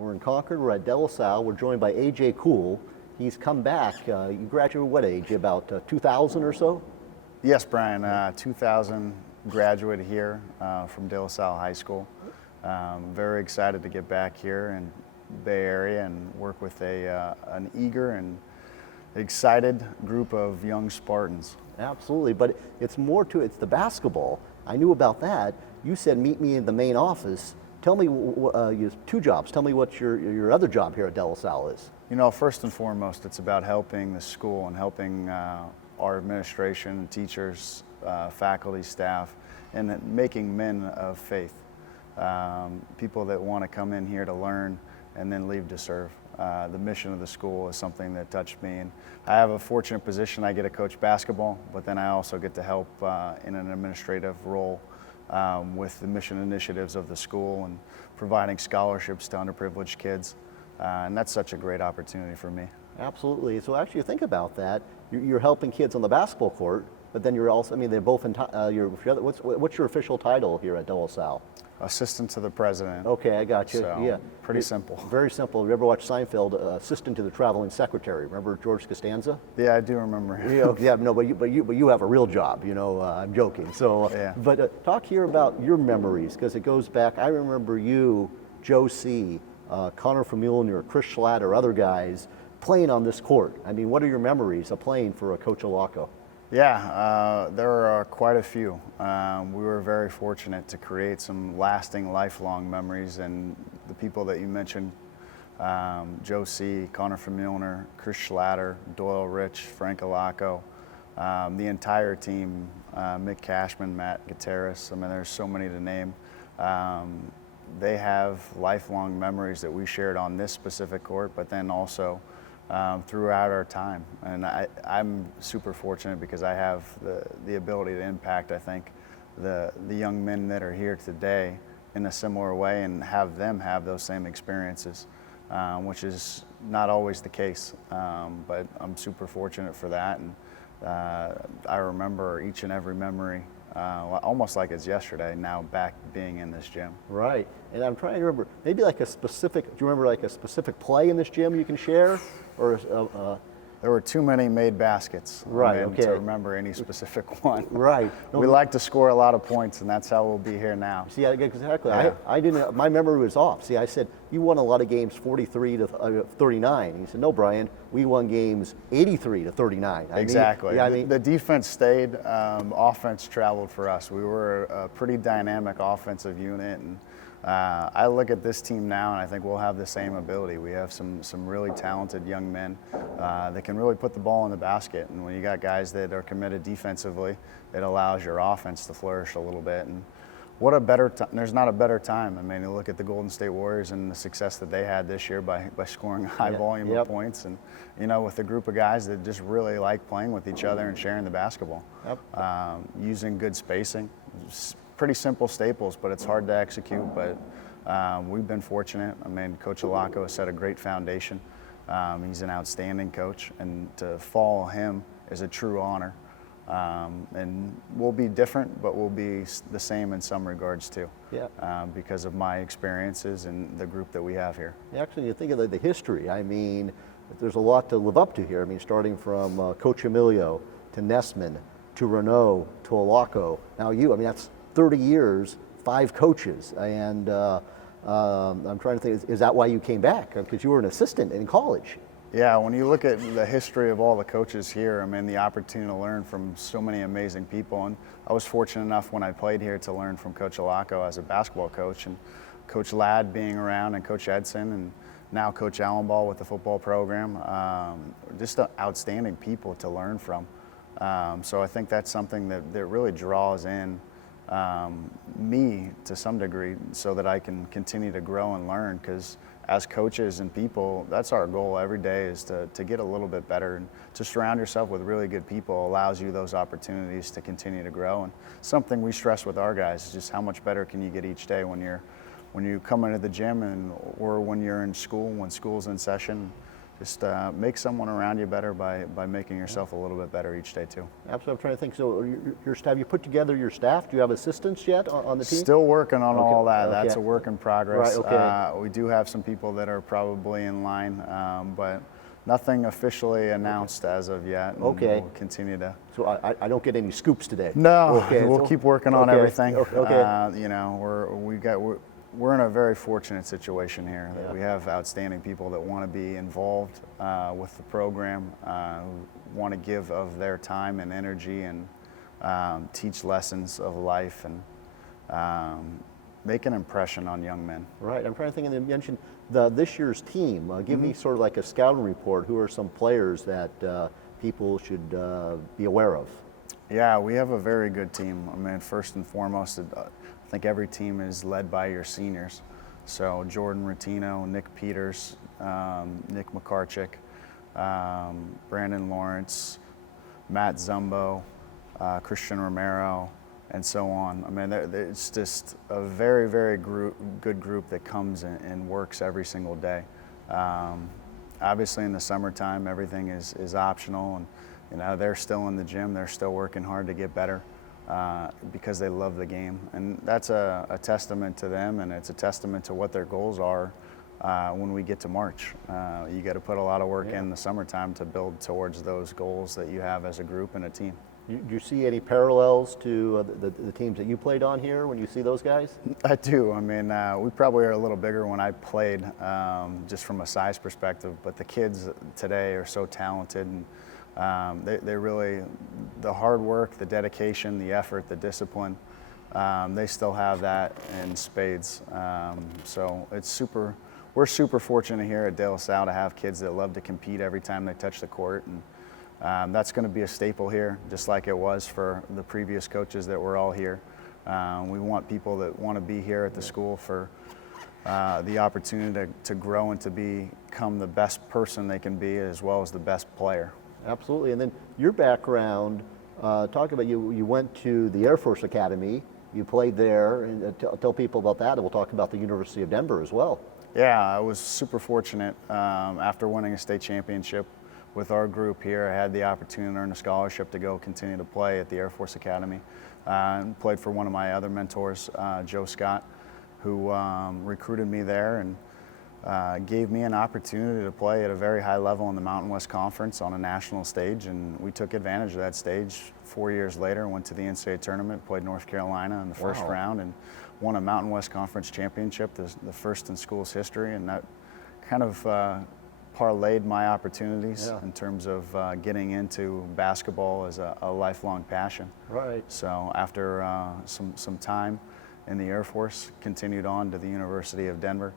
We're in Concord. We're at De La Salle. We're joined by A.J. Kuhle. He's come back. You graduated what age? About 2000 or so? Yes, Brian. 2000 graduated here from De La Salle High School. Very excited to get back here in Bay Area and work with an eager and excited group of young Spartans. Absolutely, but it's more to it's the basketball. I knew about that. You said meet me in the main office. Tell me, you have two jobs. Tell me what your other job here at De La Salle is. You know, first and foremost, it's about helping the school and helping our administration, teachers, faculty, staff, and making men of faith. People that want to come in here to learn and then leave to serve. The mission of the school is something that touched me, and I have a fortunate position. I get to coach basketball, but then I also get to help in an administrative role with the mission initiatives of the school and providing scholarships to underprivileged kids, and that's such a great opportunity for me. Absolutely. So actually, think about that. You're helping kids on the basketball court, but then you're also, I mean, they're both in, what's your official title here at De La Salle? Assistant to the president. Okay, I got you. So, yeah, pretty simple. Very simple. You ever watch Seinfeld? Assistant to the traveling secretary. Remember George Costanza? Yeah, I do remember. Yeah, no, but you have a real job. You know, I'm joking. So, yeah. But talk here about your memories, because it goes back. I remember you, Joe C., Connor Vermeulen, Chris Schlatter, other guys playing on this court. I mean, what are your memories of playing for Coach Olaco? Yeah, there are quite a few. We were very fortunate to create some lasting, lifelong memories, and the people that you mentioned, Joe C., Connor Vermeulen, Chris Schlatter, Doyle Rich, Frank Olaco, the entire team, Mick Cashman, Matt Gutierrez. I mean, there's so many to name. They have lifelong memories that we shared on this specific court, but then also throughout our time. And I'm super fortunate because I have the ability to impact, I think, the young men that are here today in a similar way and have them have those same experiences, which is not always the case. But I'm super fortunate for that. And I remember each and every memory almost like it's yesterday, now back being in this gym. Right, and I'm trying to remember, maybe like a specific, do you remember like a specific play in this gym you can share? Or there were too many made baskets, right, to remember any specific one. Right. We like to score a lot of points, and that's how we'll be here now. See, exactly. Yeah. I didn't. My memory was off. See, I said you won a lot of games, 43 to 39. He said, no, Brian, we won games 83 to 39. Exactly. I mean, the defense stayed. Offense traveled for us. We were a pretty dynamic offensive unit, and I look at this team now, and I think we'll have the same ability. We have some really talented young men that can really put the ball in the basket. And when you got guys that are committed defensively, it allows your offense to flourish a little bit. And what a better time! There's not a better time. I mean, you look at the Golden State Warriors and the success that they had this year by scoring a high volume of points, and with a group of guys that just really like playing with each other and sharing the basketball, using good spacing. Pretty simple staples, but it's hard to execute. But we've been fortunate. I mean, Coach Olaco has set a great foundation. He's an outstanding coach, and to follow him is a true honor. And we'll be different, but we'll be the same in some regards too. Yeah. Because of my experiences and the group that we have here. Actually, you think of the history. I mean, there's a lot to live up to here. I mean, starting from Coach Emilio to Nessman to Renault to Olaco. Now you. I mean, that's 30 years, 5 coaches, and I'm trying to think, is that why you came back? Because you were an assistant in college. Yeah, when you look at the history of all the coaches here, I mean, the opportunity to learn from so many amazing people, and I was fortunate enough when I played here to learn from Coach Olaco as a basketball coach, and Coach Ladd being around, and Coach Edson, and now Coach Allenball with the football program. Just outstanding people to learn from. So I think that's something that really draws in me to some degree so that I can continue to grow and learn, because as coaches and people, that's our goal every day, is to get a little bit better, and to surround yourself with really good people allows you those opportunities to continue to grow. And something we stress with our guys is just how much better can you get each day when you come into the gym or when you're in school, when school's in session. just make someone around you better by making yourself a little bit better each day too. Absolutely. I'm trying to think. So your staff, you put together your staff. Do you have assistants yet on the team? Still working on all that. Okay. That's a work in progress. Right, okay. We do have some people that are probably in line, but nothing officially announced as of yet. And Okay. we'll continue to. So I don't get any scoops today. No, Okay. we'll keep working on Okay. everything. Okay. You know, we're in a very fortunate situation here that Yeah. we have outstanding people that want to be involved with the program, who want to give of their time and energy and teach lessons of life and make an impression on young men. Right. I'm trying to think. And you mentioned this year's team. Give me sort of like a scouting report. Who are some players that people should be aware of? Yeah, we have a very good team. I mean, first and foremost, I think every team is led by your seniors. So Jordan Rotino, Nick Peters, Nick McCarchick, Brandon Lawrence, Matt Zumbo, Christian Romero, and so on. I mean, it's just a very, very good group that comes and works every single day. Obviously, in the summertime, everything is optional, and you know they're still in the gym. They're still working hard to get better because they love the game, and that's a testament to them, and it's a testament to what their goals are when we get to March. You got to put a lot of work in the summertime to build towards those goals that you have as a group and a team. Do you see any parallels to the teams that you played on here when you see those guys? I do. I mean, we probably are a little bigger when I played, just from a size perspective, but the kids today are so talented, and they really, the hard work, the dedication, the effort, the discipline, they still have that in spades. So we're super fortunate here at De La Salle to have kids that love to compete every time they touch the court, and that's going to be a staple here, just like it was for the previous coaches that were all here. We want people that want to be here at the school for the opportunity to grow and to become the best person they can be, as well as the best player. Absolutely. And then your background, talk about you went to the Air Force Academy, you played there, and tell people about that, and we'll talk about the University of Denver as well. Yeah, I was super fortunate. After winning a state championship with our group here, I had the opportunity to earn a scholarship to go continue to play at the Air Force Academy. And played for one of my other mentors, Joe Scott, who recruited me there and gave me an opportunity to play at a very high level in the Mountain West Conference on a national stage, and we took advantage of that stage. 4 years later, went to the NCAA tournament, played North Carolina in the first round, and won a Mountain West Conference championship, the first in school's history, and that kind of parlayed my opportunities in terms of getting into basketball as a lifelong passion. Right. So after some time in the Air Force, continued on to the University of Denver,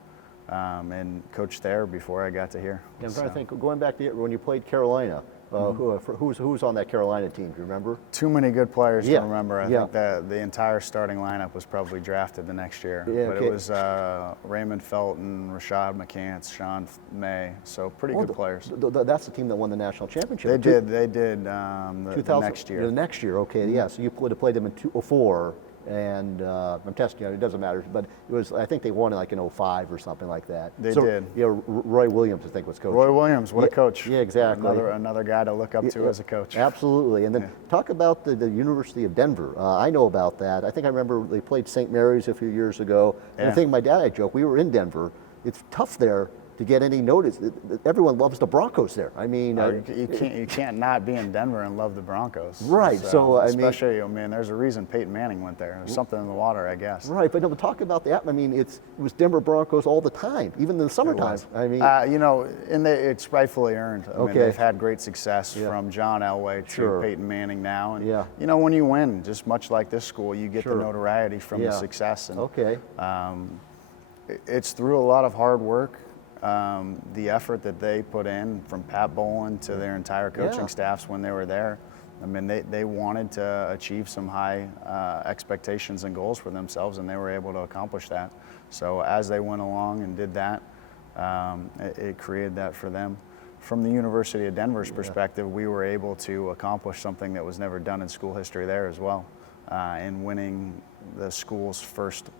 and coached there before I got to here. Yeah, I'm trying to think, going back to when you played Carolina, who was on that Carolina team, do you remember? Too many good players to remember. I Yeah. think the entire starting lineup was probably drafted the next year. Yeah, but okay. it was Raymond Felton, Rashad McCants, Sean May, so pretty good players. That's the team that won the national championship. They did the next year. The next year, okay, yeah. So you would have played them in 2004, and I'm testing you, it doesn't matter, but it was, I think they won like in 05 or something like that. They did. Yeah, Roy Williams, I think, was coaching. Roy Williams, what a coach. Yeah, exactly. Another guy to look up to as a coach. Absolutely. And then talk about the University of Denver. I know about that. I think I remember they played St. Mary's a few years ago. And I think my dad, I joke, we were in Denver. It's tough there to get any notice. Everyone loves the Broncos there. I mean, you can't not be in Denver and love the Broncos. Right. So I mean, especially, there's a reason Peyton Manning went there. There's something in the water, I guess. Right. But no, but talk about that. I mean, it was Denver Broncos all the time, even in the summertime. I mean, it's rightfully earned. I mean, they've had great success from John Elway to Peyton Manning now. And when you win, just much like this school, you get the notoriety from the success. And, it's through a lot of hard work. The effort that they put in, from Pat Boland to their entire coaching staffs when they were there, I mean, they wanted to achieve some high expectations and goals for themselves, and they were able to accomplish that. So as they went along and did that, it created that for them. From the University of Denver's perspective, we were able to accomplish something that was never done in school history there as well, in winning the school's first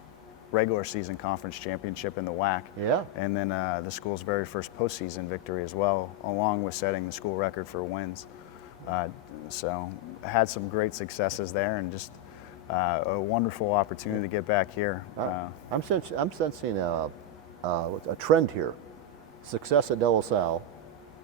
regular season conference championship in the WAC. Yeah. And then the school's very first postseason victory as well, along with setting the school record for wins. So had some great successes there, and just a wonderful opportunity to get back here. I'm sensing a trend here. Success at De La Salle,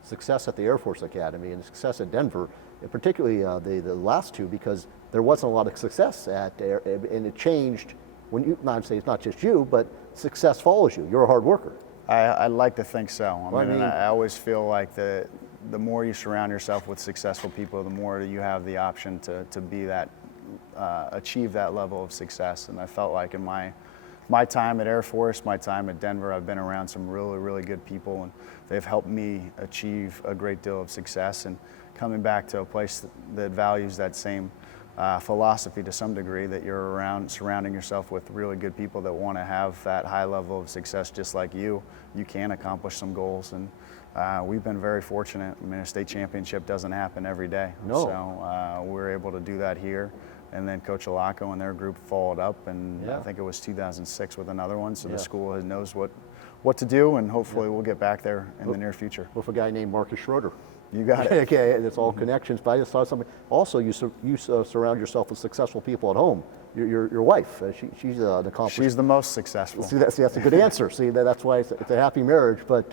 success at the Air Force Academy, and success at Denver, and particularly the last two, because there wasn't a lot of success and it changed when you, not say it's not just you, but success follows you. You're a hard worker. I'd like to think so. I mean, I always feel like the more you surround yourself with successful people, the more you have the option to be that, achieve that level of success. And I felt like in my time at Air Force, my time at Denver, I've been around some really, really good people, and they've helped me achieve a great deal of success. And coming back to a place that values that same philosophy to some degree, that you're around, surrounding yourself with really good people that want to have that high level of success just like you can accomplish some goals. And we've been very fortunate. I mean, a state championship doesn't happen every day. No. So we're able to do that here. And then Coach Alaco and their group followed up, and I think it was 2006 with another one. So the school knows what to do, and hopefully we'll get back there in the near future. With a guy named Marcus Schroeder. You got it. Okay, it's all connections. But I just thought something. Also, you surround yourself with successful people at home. Your wife, she's an accomplished. She's the most successful. See, that's a good answer. See, that's why it's a happy marriage. But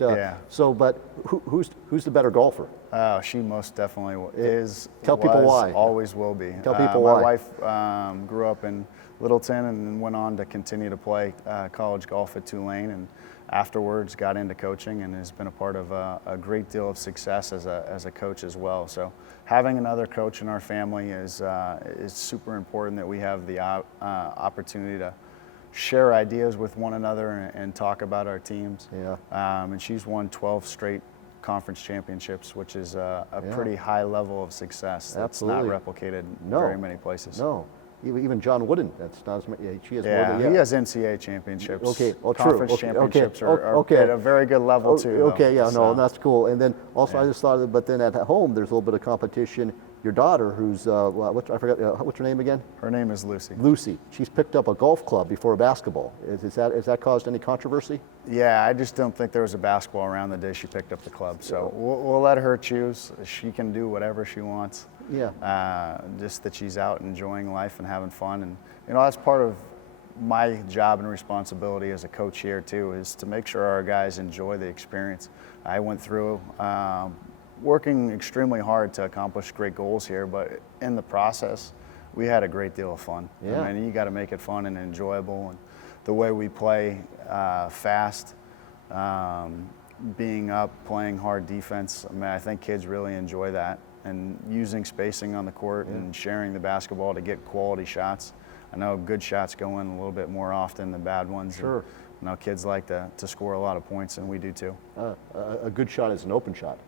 So, but who's the better golfer? Oh, she most definitely is. Tell people why. Always will be. Tell people my why. My wife grew up in Littleton and then went on to continue to play college golf at Tulane, and afterwards got into coaching and has been a part of a great deal of success as a coach as well. So having another coach in our family is super important, that we have the opportunity to share ideas with one another and talk about our teams. Yeah. And she's won 12 straight conference championships, which is a pretty high level of success that's Absolutely. not replicated in very many places. No. Even John Wooden, that's not as many. She has more Yeah, than, he has NCAA championships. Okay, true. Conference championships are at a very good level too. Okay, though, yeah, so. no, that's cool. And then also I just thought, but then at home there's a little bit of competition. Your daughter, who's I forgot what's her name again? Her name is Lucy. Lucy. She's picked up a golf club before a basketball. Has that caused any controversy? Yeah, I just don't think there was a basketball around the day she picked up the club. So we'll let her choose. She can do whatever she wants. Yeah. Just that she's out enjoying life and having fun, and that's part of my job and responsibility as a coach here too, is to make sure our guys enjoy the experience. I went through working extremely hard to accomplish great goals here, but in the process, we had a great deal of fun. Yeah. I mean, you got to make it fun and enjoyable, and the way we play fast, being up, playing hard defense. I mean, I think kids really enjoy that, and using spacing on the court and sharing the basketball to get quality shots. I know good shots go in a little bit more often than bad ones. Sure. And, kids like to score a lot of points, and we do too. A good shot is an open shot.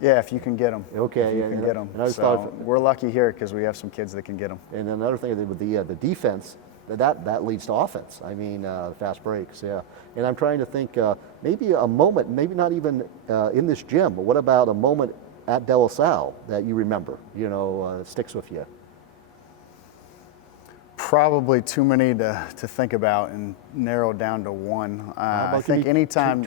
Yeah, if you can get them. Okay, if you can get them. And I just So thought, we're lucky here because we have some kids that can get them. and another thing with the defense, that leads to offense. I mean, fast breaks, yeah. And I'm trying to think, maybe a moment, maybe not even in this gym, but what about a moment at De La Salle that you remember, sticks with you? Probably too many to think about and narrow down to one. I think anytime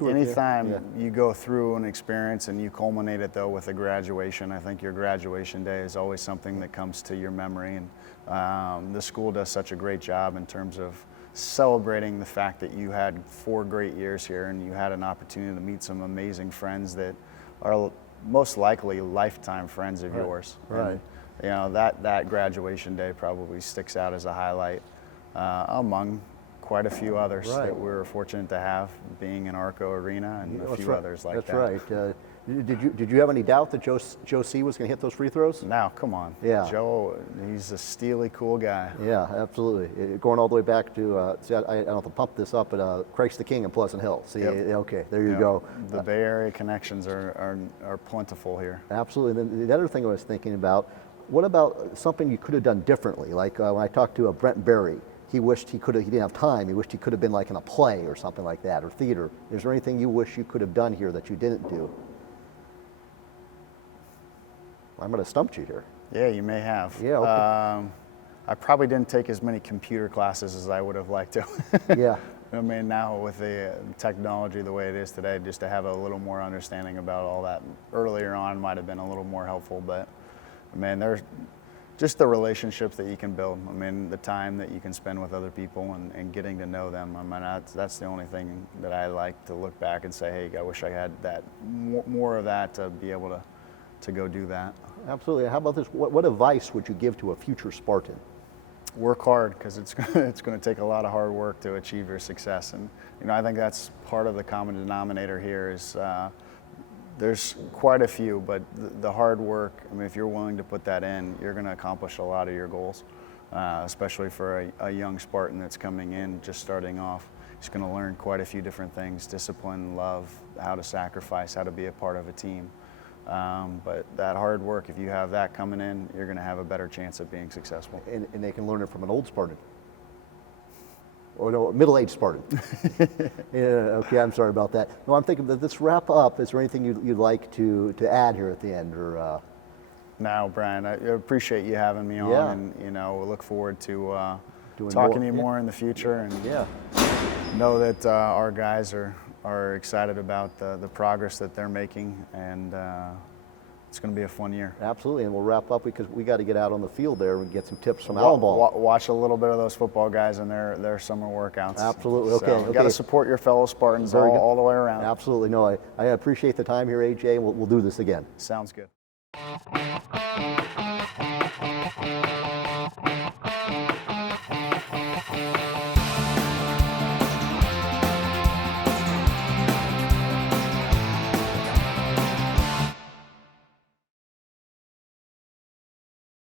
you go through an experience and you culminate it though with a graduation, I think your graduation day is always something that comes to your memory. And the school does such a great job in terms of celebrating the fact that you had 4 great years here and you had an opportunity to meet some amazing friends that are most likely lifetime friends of yours. Right. And, that graduation day probably sticks out as a highlight among quite a few others that we were fortunate to have, being in Arco Arena and a few others like that. That's right. Did you have any doubt that Joe C was going to hit those free throws? Now, come on. Yeah. Joe, he's a steely, cool guy. Yeah, absolutely. Going all the way back to, I don't have to pump this up, but Christ the King in Pleasant Hill. See, okay, there you go. The Bay Area connections are plentiful here. Absolutely. And then the other thing I was thinking about, what about something you could have done differently? Like when I talked to Brent Berry, he wished he didn't have time. He wished he could have been like in a play or something like that, or theater. Is there anything you wish you could have done here that you didn't do? I'm going to stump you here. Yeah, you may have. Yeah, okay. I probably didn't take as many computer classes as I would have liked to. Yeah. I mean, now with the technology the way it is today, just to have a little more understanding about all that earlier on might have been a little more helpful. But I mean, there's just the relationships that you can build. I mean, the time that you can spend with other people and getting to know them. I mean, that's the only thing that I like to look back and say, hey, I wish I had that more of that to be able to go do that. Absolutely. How about this? What advice would you give to a future Spartan? Work hard, because it's going to take a lot of hard work to achieve your success. And I think that's part of the common denominator here is there's quite a few, but the hard work, I mean, if you're willing to put that in, you're going to accomplish a lot of your goals, especially for a young Spartan that's coming in, just starting off. He's going to learn quite a few different things: discipline, love, how to sacrifice, how to be a part of a team. But that hard work, if you have that coming in, you're going to have a better chance of being successful. And they can learn it from an old Spartan. Or no, middle-aged Spartan. Yeah, okay, I'm sorry about that. No, I'm thinking that this wrap up, is there anything you'd like to add here at the end? Or No, Brian, I appreciate you having me on, Yeah. and we look forward to Doing talking more. to you more in the future, and Yeah. know that our guys are excited about the progress that they're making, and it's going to be a fun year. Absolutely, and we'll wrap up because we got to get out on the field there and get some tips from Allen Ball. Watch a little bit of those football guys and their summer workouts. Absolutely, okay. So, got to support your fellow Spartans all the way around. Absolutely, no, I appreciate the time here, AJ, and we'll do this again. Sounds good.